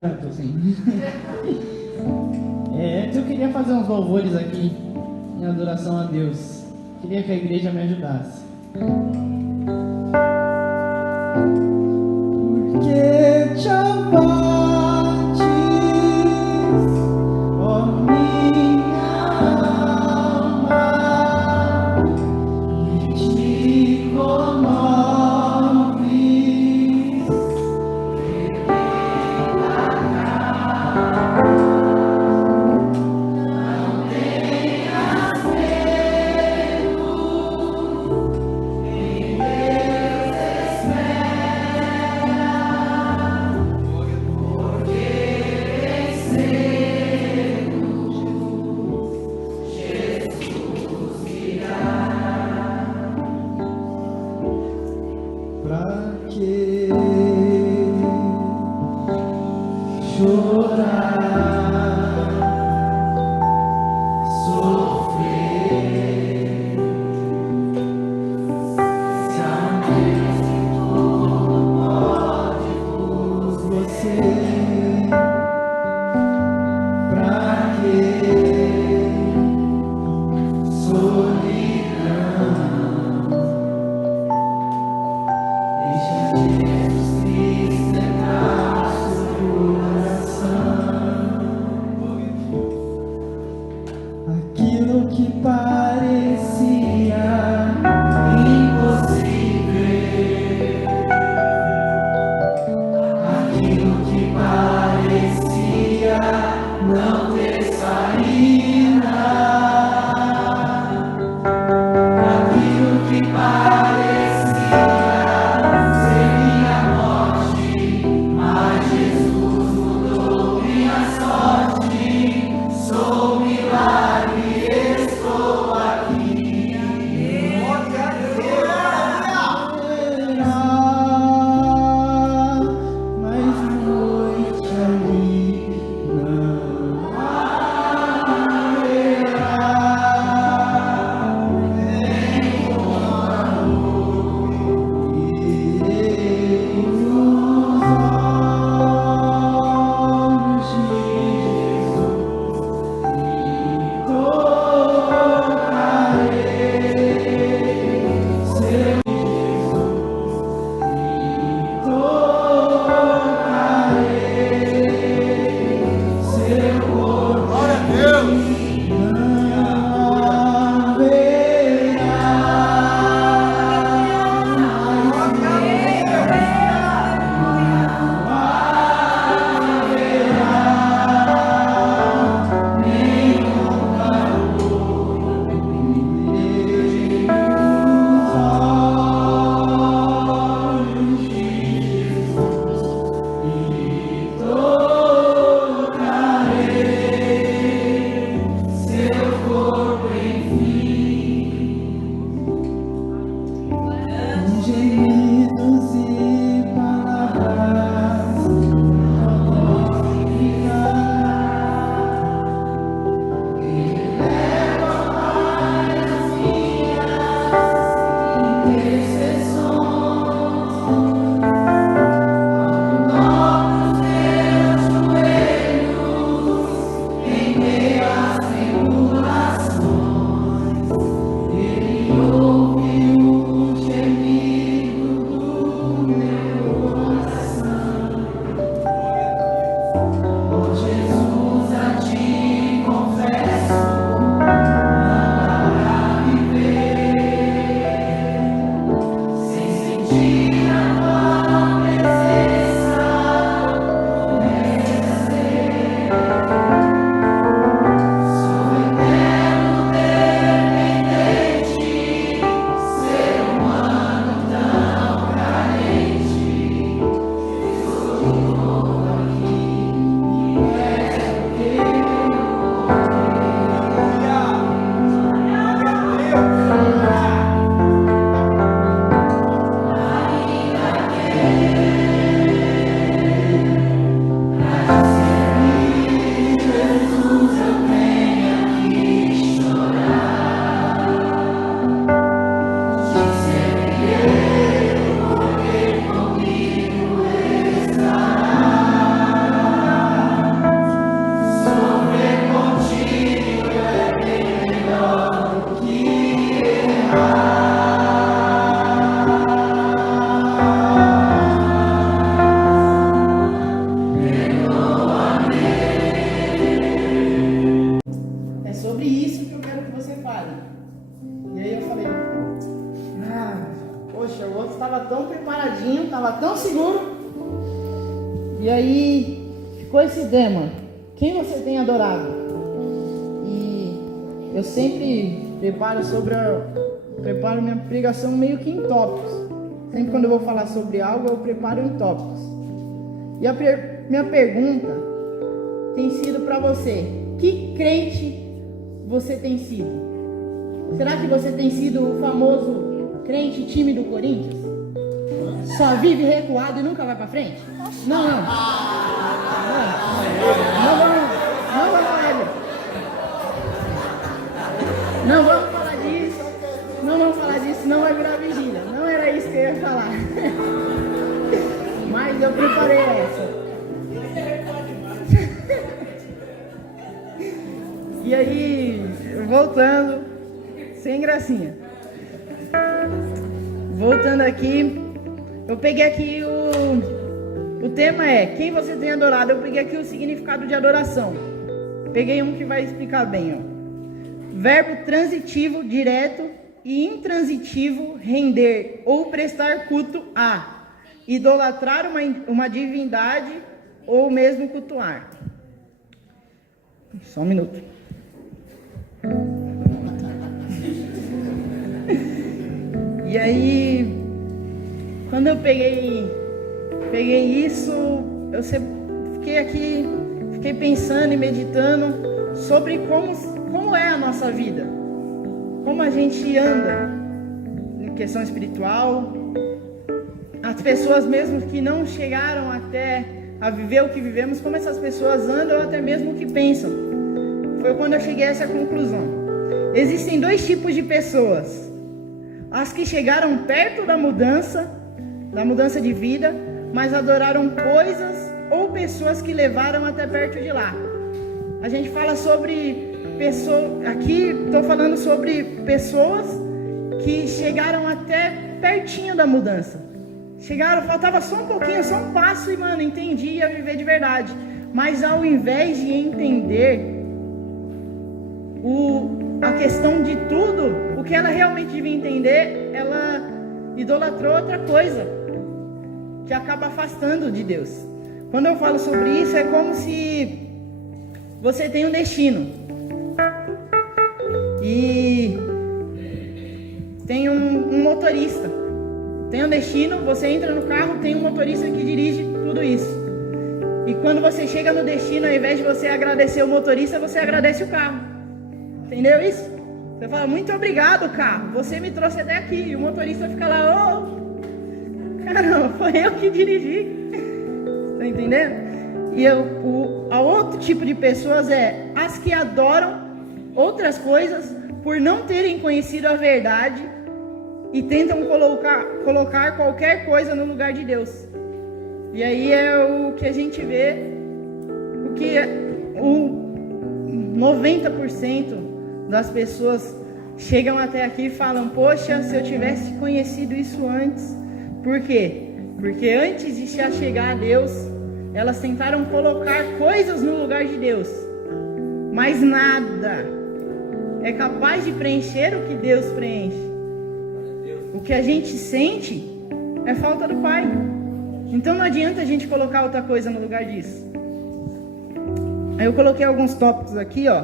Tanto assim. Antes eu queria fazer uns louvores aqui em adoração a Deus. Queria que a igreja me ajudasse. Porque te abates, ó minha alma, e te comoves. Pra que chorar, sofrer, se ao mesmo pode por você? Pra que solidão? Deixa Jesus Cristo entrar no seu coração. Aquilo que parecia impossível, aquilo que parecia tão preparadinho, estava tão seguro. E aí ficou esse tema: quem você tem adorado? E eu sempre preparo minha pregação meio que em tópicos. Sempre quando eu vou falar sobre algo, eu preparo em tópicos. E a minha pergunta tem sido para você: que crente você tem sido? Será que você tem sido o famoso crente time do Corinthians? Só vive recuado e nunca vai para frente? Não vamos, não vamos falar disso. Não vamos falar disso, não vai virar vigília. Não era isso que eu ia falar. Mas eu preparei essa. E aí, voltando, sem gracinha. Voltando aqui, eu peguei aqui o tema é: quem você tem adorado? Eu peguei aqui o significado de adoração. Peguei um que vai explicar bem, ó. Verbo transitivo, direto, e intransitivo, render ou prestar culto a, idolatrar uma divindade ou mesmo cultuar. Só um minuto. E aí, quando eu peguei isso, eu fiquei pensando e meditando sobre como é a nossa vida, como a gente anda em questão espiritual. As pessoas mesmo que não chegaram até a viver o que vivemos, como essas pessoas andam ou até mesmo o que pensam. Foi quando eu cheguei a essa conclusão. Existem dois tipos de pessoas: as que chegaram perto da mudança de vida, mas adoraram coisas, ou pessoas que levaram até perto de lá. A gente fala sobre pessoas, aqui estou falando sobre pessoas que chegaram até pertinho da mudança. Chegaram, faltava só um pouquinho, só um passo e, mano, entendi, ia viver de verdade. Mas ao invés de entender a questão de tudo, o que ela realmente devia entender, ela idolatrou outra coisa, que acaba afastando de Deus. Quando eu falo sobre isso, é como se você tem um destino e tem um motorista. Tem um destino, você entra no carro, tem um motorista que dirige tudo isso. E quando você chega no destino, ao invés de você agradecer o motorista, você agradece o carro. Entendeu isso? Você fala: muito obrigado, carro, você me trouxe até aqui. E o motorista fica lá: caramba, foi eu que dirigi. Tá entendendo? E a outro tipo de pessoas é as que adoram outras coisas por não terem conhecido a verdade e tentam colocar qualquer coisa no lugar de Deus. E aí é o que a gente vê, o que 90% das pessoas chegam até aqui e falam: poxa, se eu tivesse conhecido isso antes. Por quê? Porque antes de se chegar a Deus, elas tentaram colocar coisas no lugar de Deus, mas nada é capaz de preencher o que Deus preenche. O que a gente sente é falta do Pai. Então não adianta a gente colocar outra coisa no lugar disso. Aí eu coloquei alguns tópicos aqui, ó.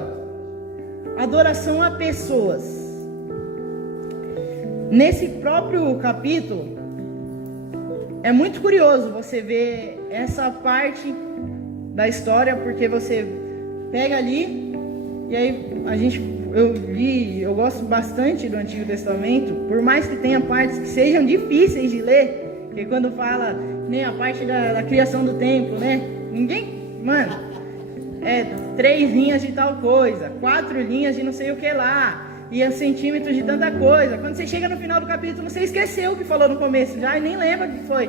Adoração a pessoas. Nesse próprio capítulo, é muito curioso você ver essa parte da história, porque você pega ali, e aí eu gosto bastante do Antigo Testamento, por mais que tenha partes que sejam difíceis de ler, porque quando fala nem a parte da criação do templo, né? Mano, 3 linhas de tal coisa, 4 linhas de não sei o que lá, e centímetros de tanta coisa. Quando você chega no final do capítulo, você esqueceu o que falou no começo já e nem lembra o que foi.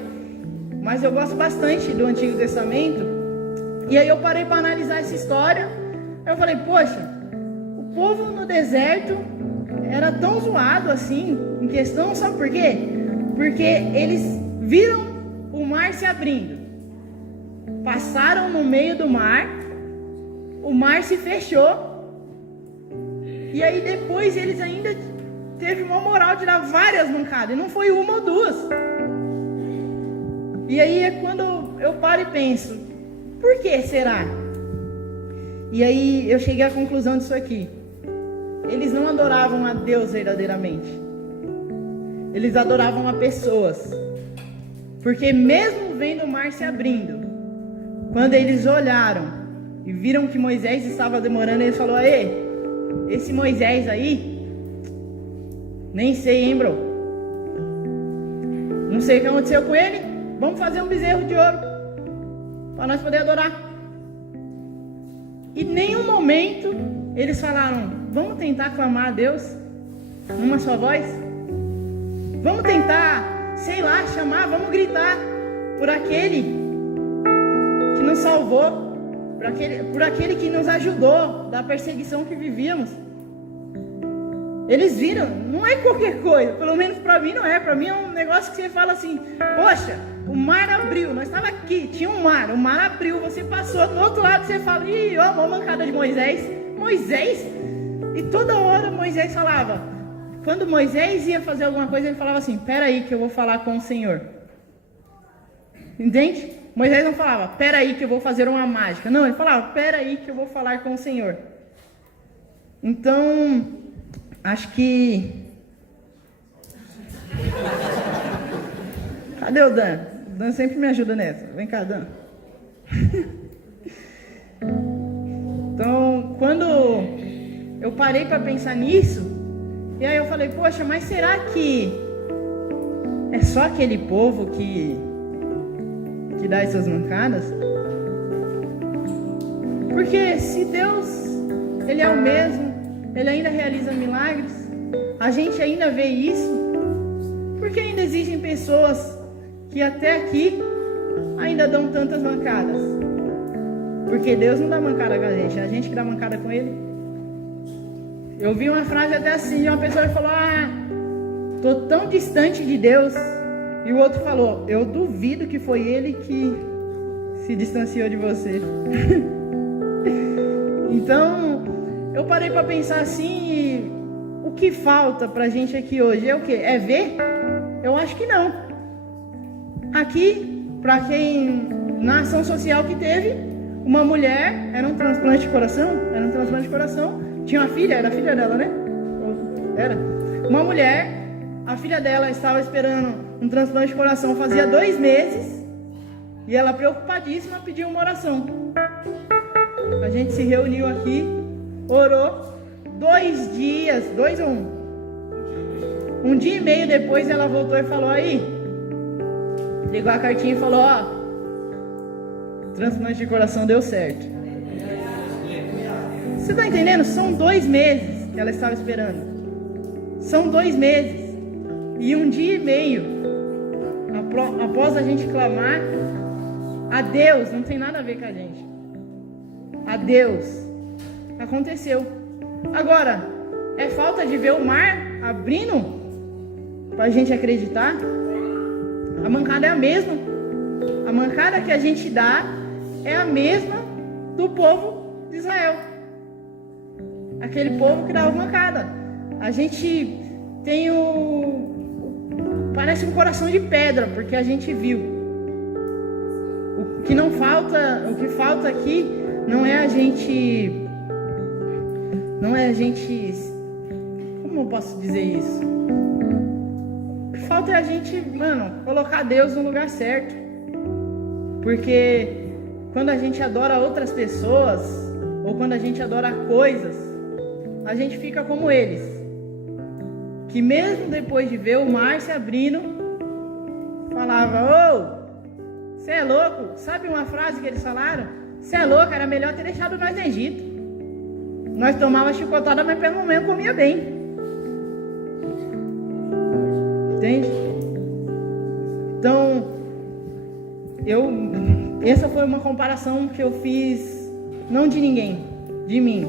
Mas eu gosto bastante do Antigo Testamento. E aí eu parei para analisar essa história. Eu falei: poxa, o povo no deserto era tão zoado assim, em questão, sabe por quê? Porque eles viram o mar se abrindo, passaram no meio do mar, o mar se fechou, e aí depois eles ainda teve uma moral de dar várias mancadas, e não foi uma ou duas, E aí é quando eu paro e penso, por que será? E aí eu cheguei à conclusão disso aqui. Eles não adoravam a Deus verdadeiramente. Eles adoravam a pessoas. Porque mesmo vendo o mar se abrindo, quando eles olharam e viram que Moisés estava demorando, eles falaram, ei, esse Moisés aí, nem sei, hein, bro? Não sei o que aconteceu com ele, vamos fazer um bezerro de ouro, para nós poder adorar. E em nenhum momento eles falaram, vamos tentar clamar a Deus numa só voz? Vamos tentar, sei lá, chamar, vamos gritar por aquele que nos salvou, por aquele que nos ajudou da perseguição que vivíamos. Eles viram, não é qualquer coisa, pelo menos para mim não é. Para mim é um negócio que você fala assim, poxa, o mar abriu, nós estávamos aqui, tinha um mar, o mar abriu, você passou, do outro lado você fala, ih, ó, uma mancada de Moisés. E toda hora Moisés falava, quando Moisés ia fazer alguma coisa, ele falava assim, peraí que eu vou falar com o Senhor. Entende? Moisés não falava, peraí que eu vou fazer uma mágica. Não, ele falava, peraí que eu vou falar com o Senhor. Então, acho que... Cadê o Dan? O Dan sempre me ajuda nessa. Vem cá, Dan. Então, quando eu parei para pensar nisso, e aí eu falei, poxa, mas será que é só aquele povo que dá essas mancadas? Porque se Deus, Ele é o mesmo, Ele ainda realiza milagres, a gente ainda vê isso, porque ainda existem pessoas que até aqui ainda dão tantas mancadas? Porque Deus não dá mancada com a gente que dá mancada com Ele. Eu vi uma frase até assim, de uma pessoa que falou, tô tão distante de Deus. E o outro falou, eu duvido que foi Ele que se distanciou de você. Então, eu parei para pensar assim, o que falta pra gente aqui hoje? É o quê? É ver? Eu acho que não. Aqui, para quem, na ação social que teve, uma mulher, era um transplante de coração, tinha uma filha, era a filha dela, né? Era. Uma mulher, a filha dela estava esperando um transplante de coração fazia 2 meses, e ela preocupadíssima pediu uma oração. A gente se reuniu aqui, orou, 2 dias, 2 ou 1? 1 dia e meio depois ela voltou e falou, aí, ligou a cartinha e falou, transplante de coração deu certo. Você está entendendo? São 2 meses que ela estava esperando. São 2 meses. E 1 dia e meio, após a gente clamar, a Deus, não tem nada a ver com a gente. A Deus, aconteceu. Agora, é falta de ver o mar abrindo para a gente acreditar? A mancada é a mesma. A mancada que a gente dá é a mesma do povo de Israel. Aquele povo que dava mancada. A gente tem parece um coração de pedra, porque a gente viu. O que falta aqui não é a gente, como eu posso dizer isso? O que falta é a gente, colocar Deus no lugar certo. Porque quando a gente adora outras pessoas, ou quando a gente adora coisas, a gente fica como eles, que mesmo depois de ver o mar se abrindo, falava, você é louco? Sabe uma frase que eles falaram? Você é louco, era melhor ter deixado nós no Egito. Nós tomávamos chicotada, mas pelo menos comia bem. Entende? Então, essa foi uma comparação que eu fiz, não de ninguém, de mim.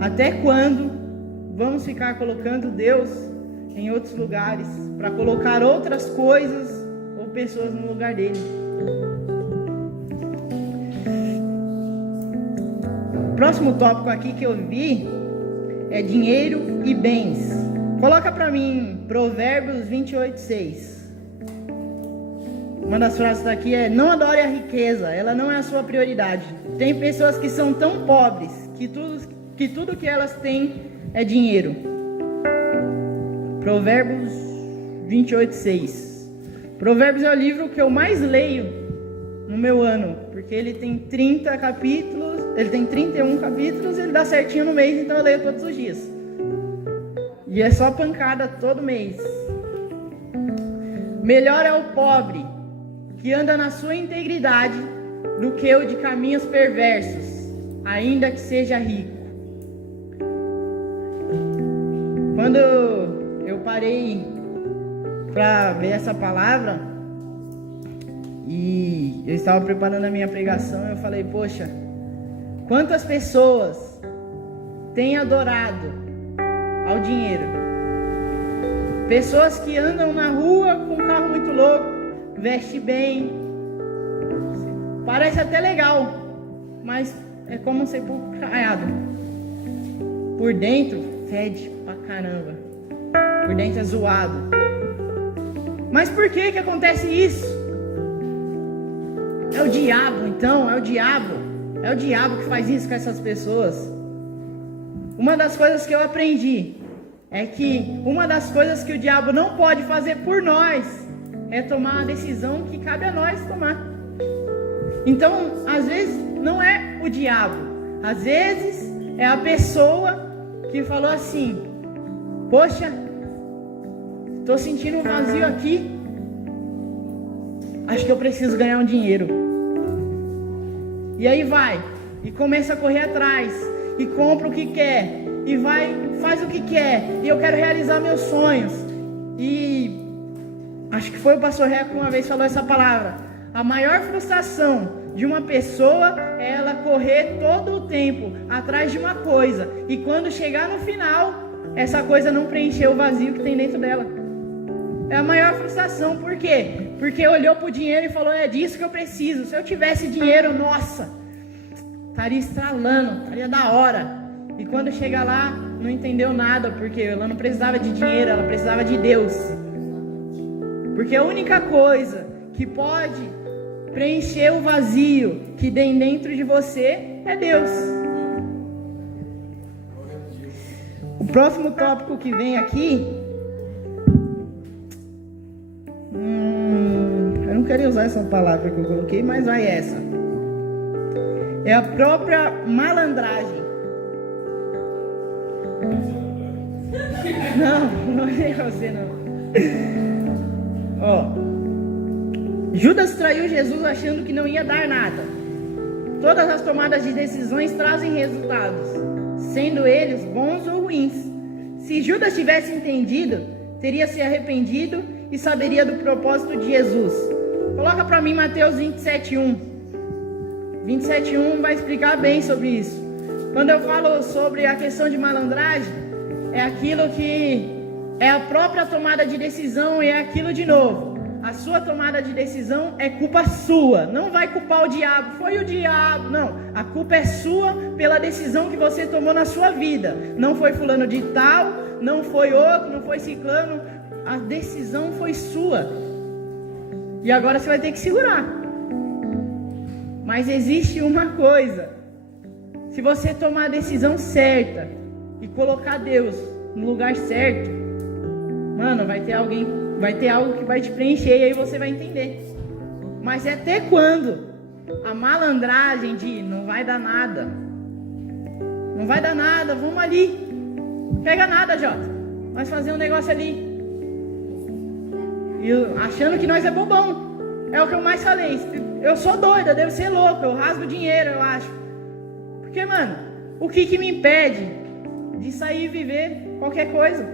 Até quando vamos ficar colocando Deus em outros lugares para colocar outras coisas ou pessoas no lugar dele? O próximo tópico aqui que eu vi é dinheiro e bens. Coloca para mim Provérbios 28:6. Uma das frases daqui é: não adore a riqueza, ela não é a sua prioridade. Tem pessoas que são tão pobres que tudo que elas têm é dinheiro. Provérbios 28:6. Provérbios é o livro que eu mais leio no meu ano, porque ele tem 30 capítulos, ele tem 31 capítulos, ele dá certinho no mês, então eu leio todos os dias. E é só pancada todo mês. Melhor é o pobre que anda na sua integridade do que o de caminhos perversos, ainda que seja rico. Quando eu parei para ver essa palavra e eu estava preparando a minha pregação, eu falei: poxa, quantas pessoas têm adorado ao dinheiro? Pessoas que andam na rua com um carro muito louco, veste bem, parece até legal, mas é como um sepulcro caiado. Por dentro fede pra caramba, por dentro é zoado. Mas por que acontece isso? É o diabo, então, é o diabo que faz isso com essas pessoas. Uma das coisas que eu aprendi é que uma das coisas que o diabo não pode fazer por nós é tomar uma decisão que cabe a nós tomar. Então, às vezes, não é o diabo. Às vezes, é a pessoa que falou assim: poxa, estou sentindo um vazio aqui. Acho que eu preciso ganhar um dinheiro. E aí vai, e começa a correr atrás, e compra o que quer, e vai, faz o que quer, e eu quero realizar meus sonhos. E acho que foi o pastor Reco que uma vez falou essa palavra: a maior frustração de uma pessoa é ela correr todo o tempo atrás de uma coisa, e quando chegar no final, essa coisa não preencheu o vazio que tem dentro dela. É a maior frustração. Por quê? Porque olhou pro dinheiro e falou: é disso que eu preciso. Se eu tivesse dinheiro, nossa, estaria estralando, estaria da hora. E quando chega lá, não entendeu nada, porque ela não precisava de dinheiro, ela precisava de Deus. Porque a única coisa que pode preencher o vazio que tem dentro de você é Deus. O próximo tópico que vem aqui, eu não queria usar essa palavra que eu coloquei, mas vai essa. É a própria malandragem. Não é você não. Ó, Judas traiu Jesus achando que não ia dar nada. Todas as tomadas de decisões trazem resultados, sendo eles bons ou ruins. Se Judas tivesse entendido, teria se arrependido e saberia do propósito de Jesus. Coloca para mim Mateus 27:1. 27:1 vai explicar bem sobre isso. Quando eu falo sobre a questão de malandragem, é aquilo que é a própria tomada de decisão, e é aquilo de novo. A sua tomada de decisão é culpa sua. Não vai culpar o diabo. Foi o diabo. Não. A culpa é sua pela decisão que você tomou na sua vida. Não foi fulano de tal, não foi outro, não foi ciclano. A decisão foi sua. E agora você vai ter que segurar. Mas existe uma coisa. Se você tomar a decisão certa e colocar Deus no lugar certo, mano, vai ter algo que vai te preencher, e aí você vai entender. Mas é até quando a malandragem de não vai dar nada, vamos ali, pega nada, Jota, nós fazer um negócio ali, e achando que nós é bobão. É o que eu mais falei. Eu sou doida, devo ser louco, eu rasgo dinheiro, eu acho. Porque, mano, o que me impede de sair e viver qualquer coisa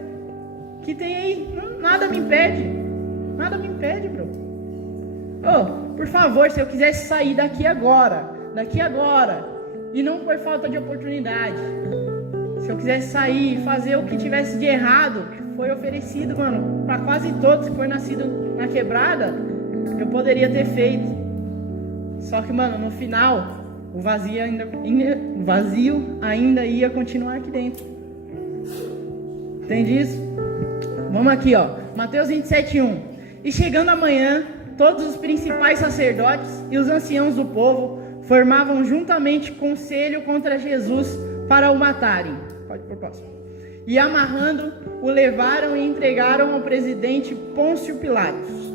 que tem aí? Nada me impede. Nada me impede, bro. Oh, por favor, se eu quisesse sair daqui agora, e não por falta de oportunidade, se eu quisesse sair e fazer o que tivesse de errado, que foi oferecido, mano, para quase todos que foi nascido na quebrada, eu poderia ter feito. Só que, mano, no final, o vazio ainda ia continuar aqui dentro. Entende isso? Vamos aqui, ó. Mateus 27:1. E chegando amanhã, todos os principais sacerdotes e os anciãos do povo formavam juntamente conselho contra Jesus para o matarem. Pode ir pro próximo. E amarrando, o levaram e entregaram ao presidente Pôncio Pilatos.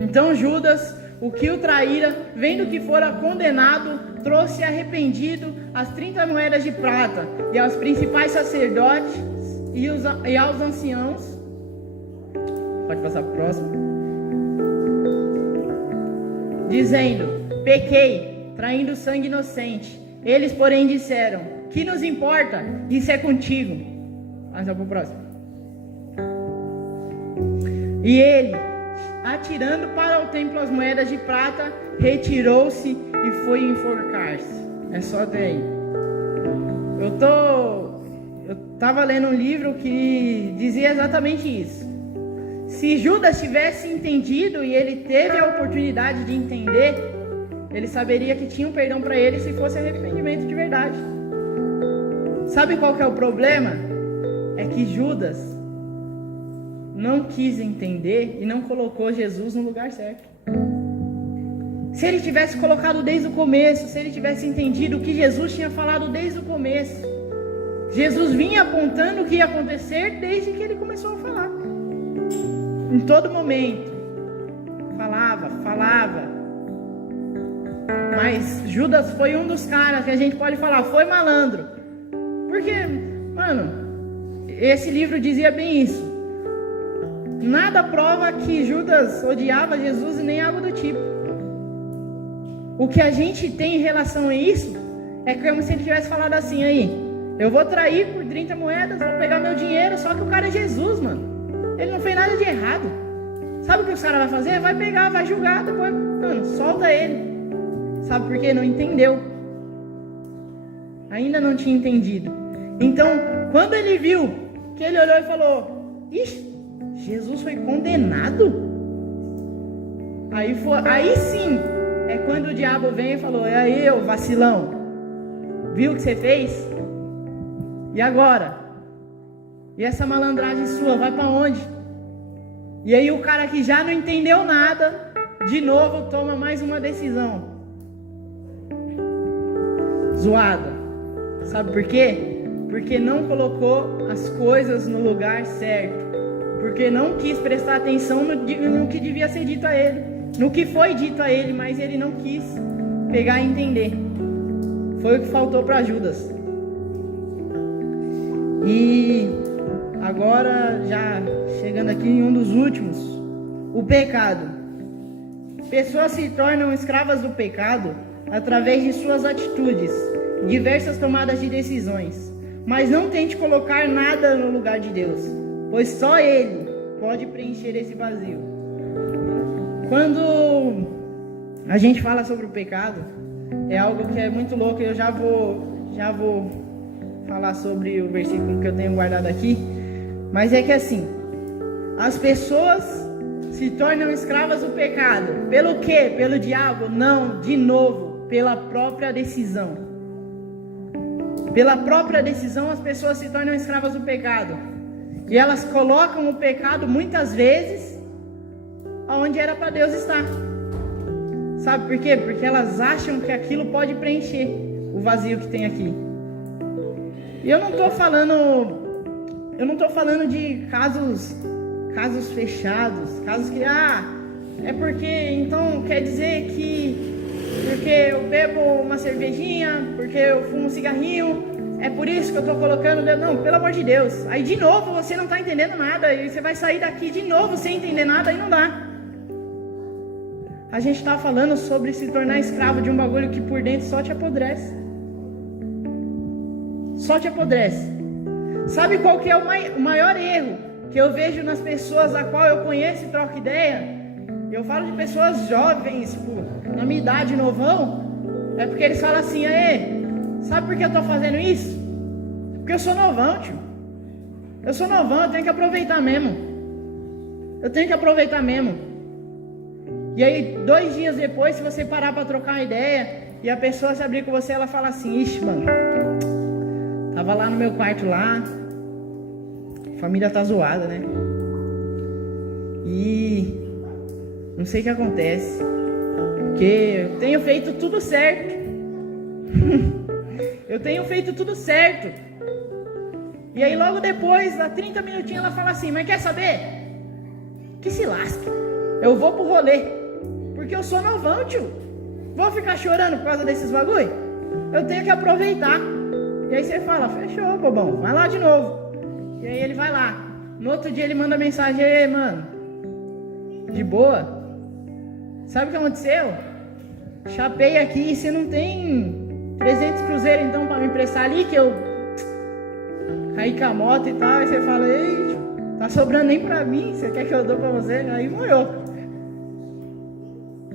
Então Judas, o que o traíra, vendo que fora condenado, trouxe arrependido as 30 moedas de prata e aos principais sacerdotes e aos anciãos. Pode passar para o próximo. Dizendo: pequei, traindo sangue inocente. Eles, porém, disseram: que nos importa? Isso é contigo. Vamos para o próximo. E ele, atirando para o templo as moedas de prata, retirou-se e foi enforcar-se. É só até aí. Eu estava lendo um livro que dizia exatamente isso. Se Judas tivesse entendido e ele teve a oportunidade de entender, ele saberia que tinha um perdão para ele se fosse arrependimento de verdade. Sabe qual que é o problema? É que Judas não quis entender e não colocou Jesus no lugar certo. Se ele tivesse colocado desde o começo, se ele tivesse entendido o que Jesus tinha falado desde o começo, Jesus vinha apontando o que ia acontecer desde que ele começou a falar. Em todo momento, falava. Mas Judas foi um dos caras que a gente pode falar, foi malandro. Porque, mano, esse livro dizia bem isso. Nada prova que Judas odiava Jesus e nem algo do tipo. O que a gente tem em relação a isso é como se ele tivesse falado assim: aí, eu vou trair por 30 moedas, vou pegar meu dinheiro, só que o cara é Jesus, mano. Ele não fez nada de errado. Sabe o que os caras vão fazer? Vai pegar, vai julgar, depois, mano, solta ele. Sabe por quê? Não entendeu. Ainda não tinha entendido. Então, quando ele viu, que ele olhou e falou: ixi, Jesus foi condenado? Aí sim, é quando o diabo vem e falou: e aí, ô vacilão, viu o que você fez? E agora? E essa malandragem sua vai para onde? E aí o cara que já não entendeu nada, de novo toma mais uma decisão zoada. Sabe por quê? Porque não colocou as coisas no lugar certo. Porque não quis prestar atenção no que devia ser dito a ele, no que foi dito a ele, mas ele não quis pegar e entender. Foi o que faltou para Judas. E agora, já chegando aqui em um dos últimos, o pecado. Pessoas se tornam escravas do pecado através de suas atitudes, diversas tomadas de decisões. Mas não tente colocar nada no lugar de Deus, pois só Ele pode preencher esse vazio. Quando a gente fala sobre o pecado, é algo que é muito louco. Eu já vou falar sobre o versículo que eu tenho guardado aqui. Mas é que assim, as pessoas se tornam escravas do pecado. Pelo quê? Pelo diabo? Não, de novo, pela própria decisão. Pela própria decisão, as pessoas se tornam escravas do pecado. E elas colocam o pecado muitas vezes onde era para Deus estar. Sabe por quê? Porque elas acham que aquilo pode preencher o vazio que tem aqui. E eu não estou falando de casos fechados, casos que, é porque, então quer dizer que porque eu bebo uma cervejinha, porque eu fumo um cigarrinho, é por isso que eu estou colocando Deus. Não, pelo amor de Deus. Aí de novo você não está entendendo nada, e você vai sair daqui de novo sem entender nada, aí não dá. A gente está falando sobre se tornar escravo de um bagulho que por dentro só te apodrece. Só te apodrece. Sabe qual que é o maior erro que eu vejo nas pessoas a qual eu conheço e troco ideia? Eu falo de pessoas jovens, na minha idade, novão. É porque eles falam assim: sabe por que eu tô fazendo isso? Porque eu sou novão, tio. Eu sou novão, eu tenho que aproveitar mesmo. E aí, 2 dias depois, se você parar pra trocar uma ideia e a pessoa se abrir com você, ela fala assim: ixi, mano, tava lá no meu quarto lá, a família tá zoada, né? E Não sei o que acontece. Porque eu tenho feito tudo certo. Eu tenho feito tudo certo. E aí logo depois, a 30 minutinhos, ela fala assim: mas quer saber? Que se lasque. Eu vou pro rolê. Porque eu sou novão, tio. Vou ficar chorando por causa desses bagulho? Eu tenho que aproveitar. E aí você fala: fechou, bobão, vai lá de novo. E aí ele vai lá. No outro dia ele manda mensagem: ei, mano, de boa. Sabe o que aconteceu? Chapei aqui, você não tem 300 cruzeiros então pra me emprestar ali, que eu caí com a moto e tal. Aí você fala: ei, tá sobrando nem pra mim, você quer que eu dou pra você? Aí morreu.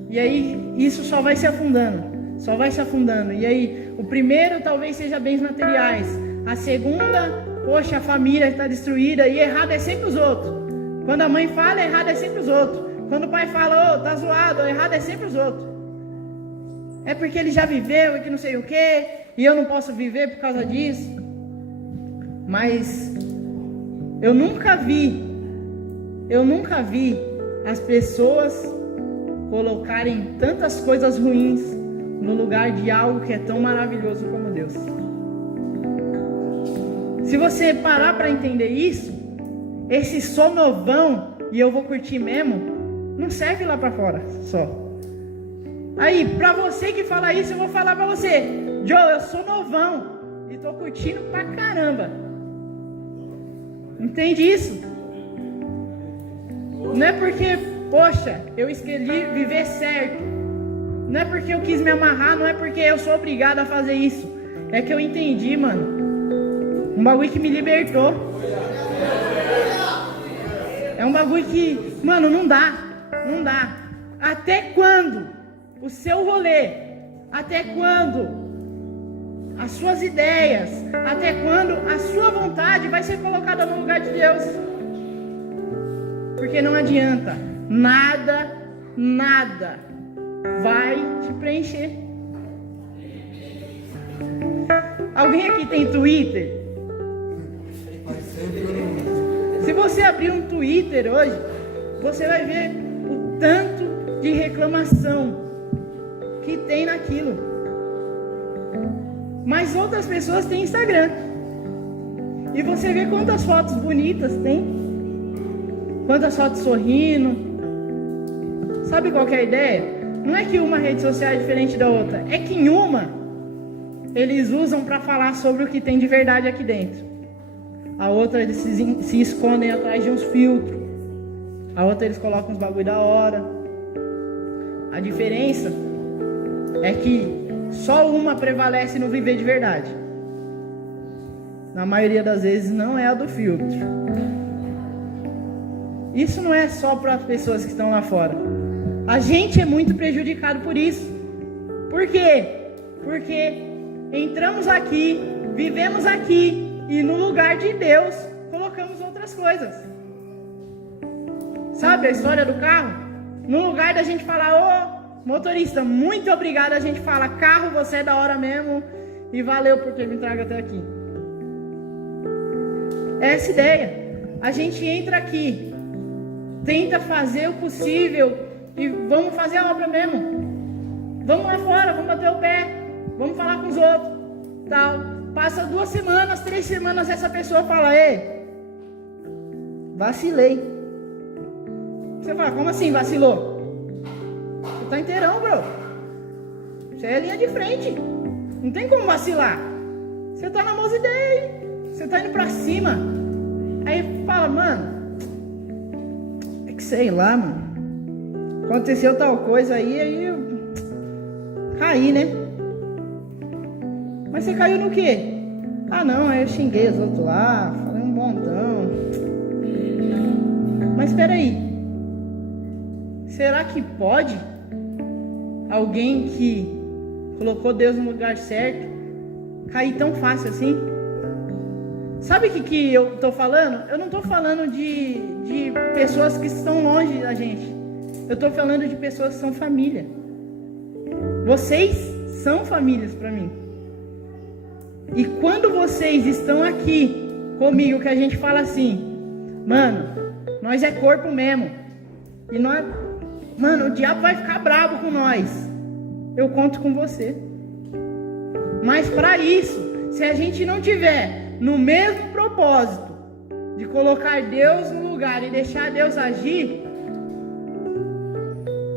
E aí isso só vai se afundando, só vai se afundando. E aí o primeiro talvez seja bens materiais, a segunda, poxa, a família está destruída, e errado é sempre os outros. Quando a mãe fala, errado é sempre os outros. Quando o pai fala: ô, tá zoado, errado é sempre os outros. É porque ele já viveu e que não sei o que, e eu não posso viver por causa disso. Mas eu nunca vi as pessoas colocarem tantas coisas ruins no lugar de algo que é tão maravilhoso como Deus. Se você parar para entender isso, esse sou novão e eu vou curtir mesmo, não serve lá para fora só. Aí, para você que fala isso, eu vou falar para você: Joe, eu sou novão e tô curtindo pra caramba. Entende isso? Não é porque, poxa, eu escolhi viver certo. Não é porque eu quis me amarrar, não é porque eu sou obrigado a fazer isso. É que eu entendi, mano, um bagulho que me libertou. É um bagulho que, mano, não dá. Até quando o seu rolê, até quando as suas ideias, até quando a sua vontade vai ser colocada no lugar de Deus? Porque não adianta, nada vai te preencher. Alguém aqui tem Twitter? Se você abrir um Twitter hoje, você vai ver o tanto de reclamação que tem naquilo. Mas outras pessoas têm Instagram, e você vê quantas fotos bonitas tem, quantas fotos sorrindo. Sabe qual que é a ideia? Não é que uma rede social é diferente da outra, é que em uma eles usam para falar sobre o que tem de verdade aqui dentro. A outra eles se escondem atrás de uns filtros. A outra eles colocam uns bagulho da hora. A diferença é que só uma prevalece no viver de verdade. Na maioria das vezes não é a do filtro. Isso não é só para as pessoas que estão lá fora. A gente é muito prejudicado por isso. Por quê? Porque entramos aqui, vivemos aqui, e no lugar de Deus colocamos outras coisas. Sabe a história do carro? No lugar da gente falar: ô motorista, muito obrigado, a gente fala: carro, você é da hora mesmo, e valeu por ter me trago até aqui. É essa ideia. A gente entra aqui, tenta fazer o possível e vamos fazer a obra mesmo. Vamos lá fora, vamos bater o pé, vamos falar com os outros, tal. Passa 2 semanas, 3 semanas, essa pessoa fala: ei, vacilei. Você fala: como assim vacilou? Você tá inteirão, bro. Você é linha de frente, não tem como vacilar. Você tá na boa ideia, você tá indo pra cima. Aí fala: mano, é que sei lá, mano, aconteceu tal coisa aí eu caí, né? Mas você caiu no quê? Ah não, aí eu xinguei os outros lá, falei um montão. Mas espera aí, será que pode alguém que colocou Deus no lugar certo cair tão fácil assim? Sabe o que eu tô falando? Eu não tô falando de pessoas que estão longe da gente. Eu tô falando de pessoas que são família. Vocês são famílias para mim. E quando vocês estão aqui comigo, que a gente fala assim: mano, nós é corpo mesmo. E nós mano, o diabo vai ficar bravo com nós. Eu conto com você. Mas para isso, se a gente não tiver no mesmo propósito de colocar Deus no lugar e deixar Deus agir,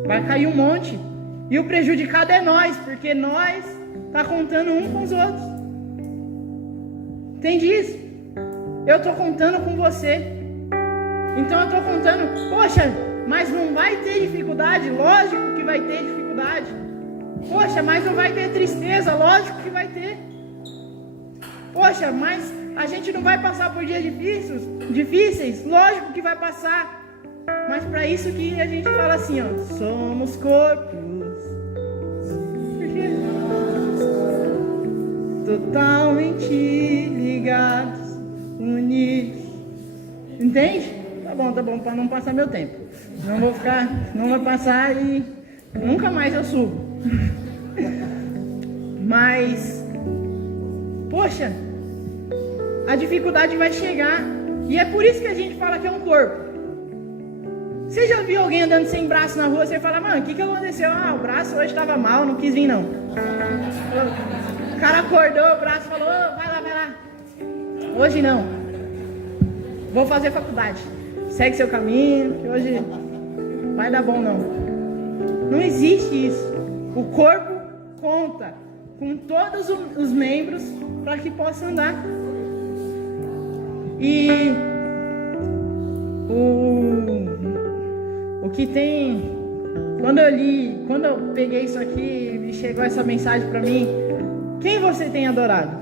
vai cair um monte. E o prejudicado é nós, porque nós tá contando um com os outros. Entende isso? Eu tô contando com você. Então eu tô contando, poxa, mas não vai ter dificuldade? Lógico que vai ter dificuldade. Poxa, mas não vai ter tristeza? Lógico que vai ter. Poxa, mas a gente não vai passar por dias difíceis? Lógico que vai passar. Mas para isso que a gente fala assim, ó, somos corpos totalmente ligados, unidos. Entende? Tá bom, para não passar meu tempo. Não vai passar e nunca mais eu subo. Mas, poxa, a dificuldade vai chegar. E é por isso que a gente fala que é um corpo. Você já viu alguém andando sem braço na rua? Você fala, mano, o que aconteceu? Ah, o braço hoje estava mal, não quis vir não. O cara acordou, o braço falou, vai lá. Hoje não. Vou fazer faculdade. Segue seu caminho, que hoje vai dar bom não. Não existe isso. O corpo conta com todos os membros para que possa andar. E o que tem, quando eu peguei isso aqui e chegou essa mensagem para mim, quem você tem adorado?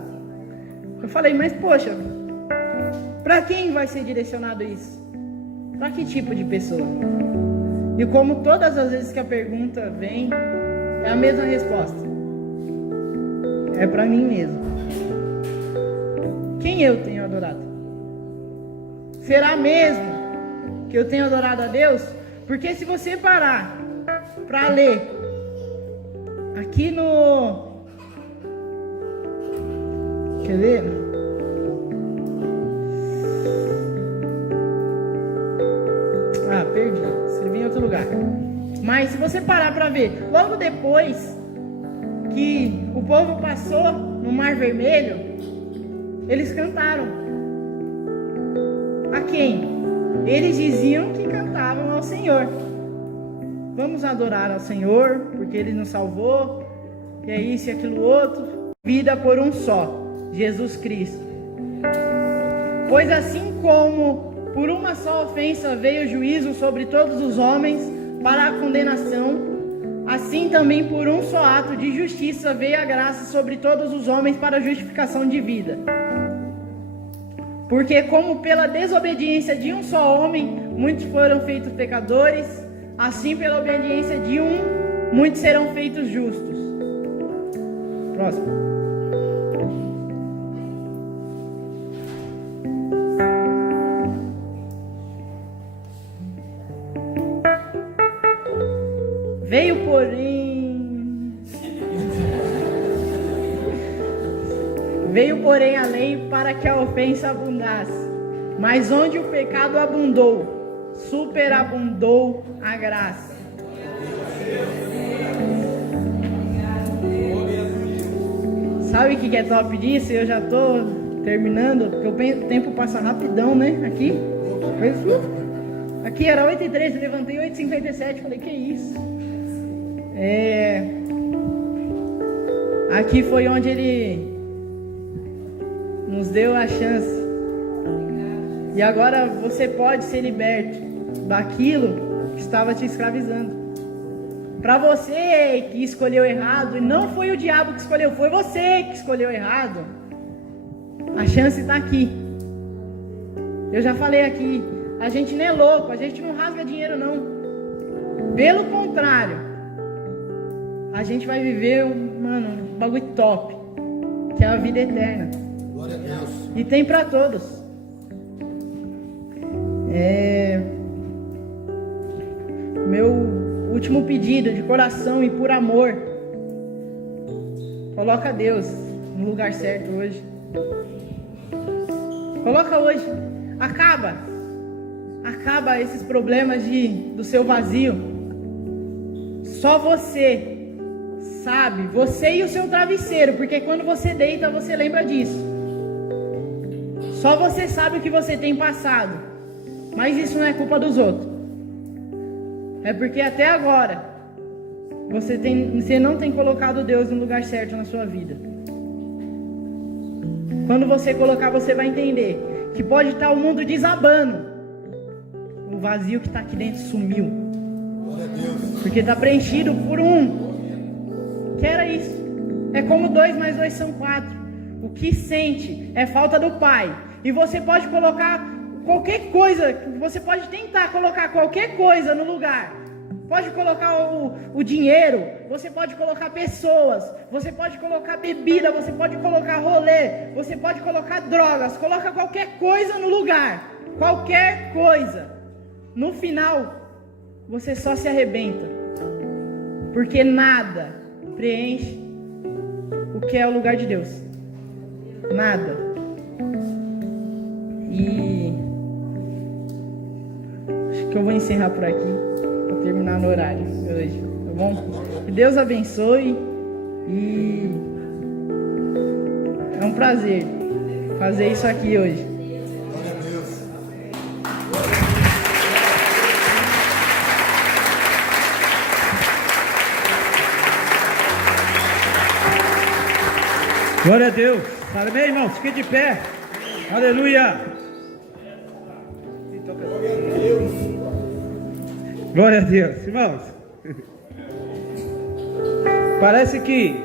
Eu falei, mas poxa, para quem vai ser direcionado isso? Para que tipo de pessoa? E como todas as vezes que a pergunta vem, é a mesma resposta. É para mim mesmo. Quem eu tenho adorado? Será mesmo que eu tenho adorado a Deus? Porque se você parar para ler aqui no... Quer ver? Ah, perdi. Escrevi em outro lugar. Mas se você parar para ver, logo depois que o povo passou no Mar Vermelho, eles cantaram. A quem? Eles diziam que cantavam ao Senhor. Vamos adorar ao Senhor, porque Ele nos salvou, que é isso e aquilo outro. Vida por um só, Jesus Cristo. Pois assim como por uma só ofensa veio o juízo sobre todos os homens para a condenação, assim também por um só ato de justiça veio a graça sobre todos os homens para a justificação de vida. Porque como pela desobediência de um só homem, muitos foram feitos pecadores, assim pela obediência de um, muitos serão feitos justos. Próximo. Veio porém a lei para que a ofensa abundasse, mas onde o pecado abundou, superabundou a graça. Sabe o que é top disso? Eu já estou terminando, porque o tempo passa rapidão, né? Aqui era 8h13, eu levantei 8h57, falei, que isso? Aqui foi onde ele nos deu a chance. E agora você pode ser liberto daquilo que estava te escravizando. Para você que escolheu errado, e não foi o diabo que escolheu, foi você que escolheu errado, a chance está aqui. Eu já falei aqui, a gente não é louco, a gente não rasga dinheiro não. Pelo contrário, a gente vai viver um bagulho top, que é a vida eterna. Glória a Deus. E tem para todos. Meu último pedido de coração e por amor, coloca Deus no lugar certo hoje. Coloca hoje. Acaba esses problemas do seu vazio. só você sabe, você e o seu travesseiro, porque quando você deita, você lembra disso. Só você sabe o que você tem passado, mas isso não é culpa dos outros. É porque até agora você não tem colocado Deus no lugar certo na sua vida. Quando você colocar, você vai entender que pode estar o mundo desabando, o vazio que está aqui dentro sumiu, porque está preenchido por um que era isso. É como 2 mais 2 são 4. O que sente é falta do Pai. E você pode colocar qualquer coisa, você pode tentar colocar qualquer coisa no lugar. Pode colocar o dinheiro, você pode colocar pessoas, você pode colocar bebida, você pode colocar rolê, você pode colocar drogas, coloca qualquer coisa no lugar, qualquer coisa. No final, você só se arrebenta, porque nada preenche o que é o lugar de Deus. Nada. E acho que eu vou encerrar por aqui, para terminar no horário hoje, tá bom? Que Deus abençoe. E é um prazer fazer isso aqui hoje. Glória a Deus. Amém, irmãos? Fique de pé. Aleluia. Glória a Deus. Irmãos, parece que